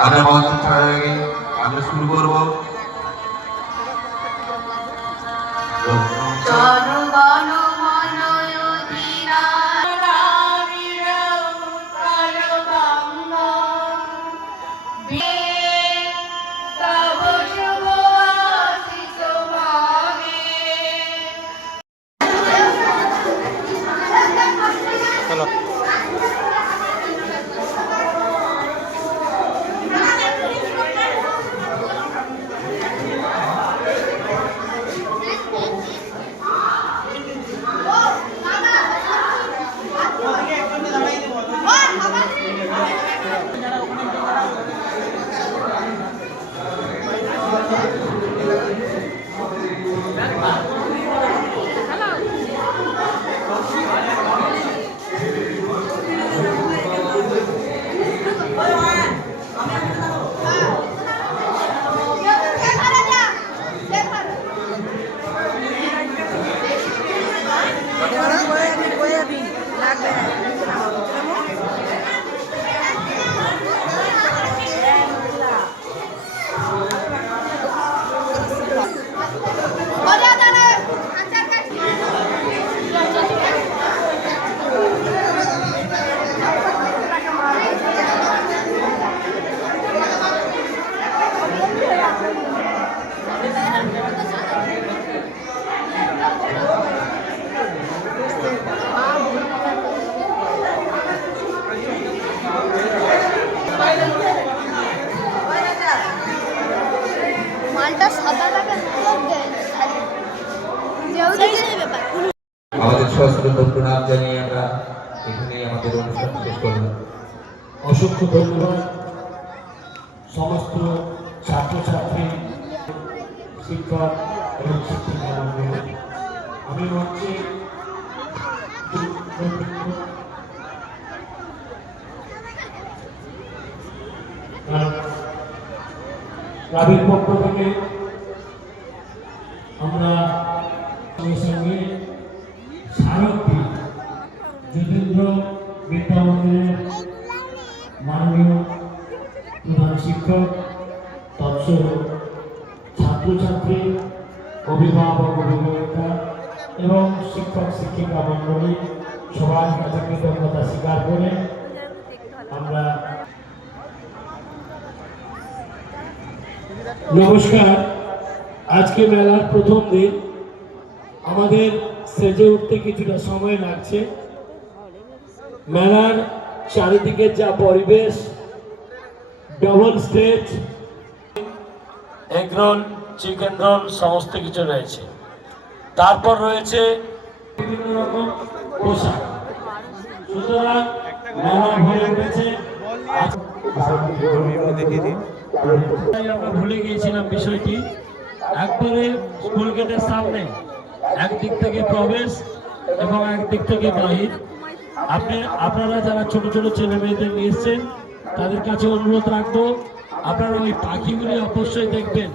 আমরা মঞ্চ ছাড়ার আগে আমরা শুরু করবো জনগণ আমাদের সশ্রদ্ধ প্রণাম জানিয়ে আমরা এখানে আমাদের অনুষ্ঠান শেষ করলাম। অসংখ্য ধন্যবাদ সমস্ত ছাত্রছাত্রী, শিক্ষক এবং শিক্ষিকা। আমি মঞ্চে ক্লাবের পক্ষ থেকে আমরা সঙ্গে স্মারকটি যতীন্দ্র বিদ্যা মন্দিরের মাননীয় প্রধান শিক্ষক তৎসহ ছাত্রছাত্রী, অভিভাবক অভিভাবিকা এবং শিক্ষক শিক্ষিকা মণ্ডলী সবার কাছে কৃতজ্ঞতা স্বীকার করে আমরা নমস্কার। আজকে মেলার প্রথম দিন, আমাদের সেজে উঠতে কিছুটা সময় লাগছে। মেলার চারিদিকে যা পরিবেশ, double stage, egg roll, chicken roll সমস্ত কিছু রয়েছে। তারপর রয়েছে বিভিন্ন রকম পোশাক। সুতরাং মেলা ভরে উঠেছে। আমরা ভুলে গিয়েছিলাম বিষয়টি। একবারে স্কুল গেটের সামনে একদিক থেকে প্রবেশ এবং একদিক থেকে বাহির। আপনারা যারা ছোট ছোট ছেলে মেয়েদের নিয়ে এসছেন তাদের কাছে অনুরোধ রাখবো, আপনারা ওই পাখিগুলি অবশ্যই দেখবেন।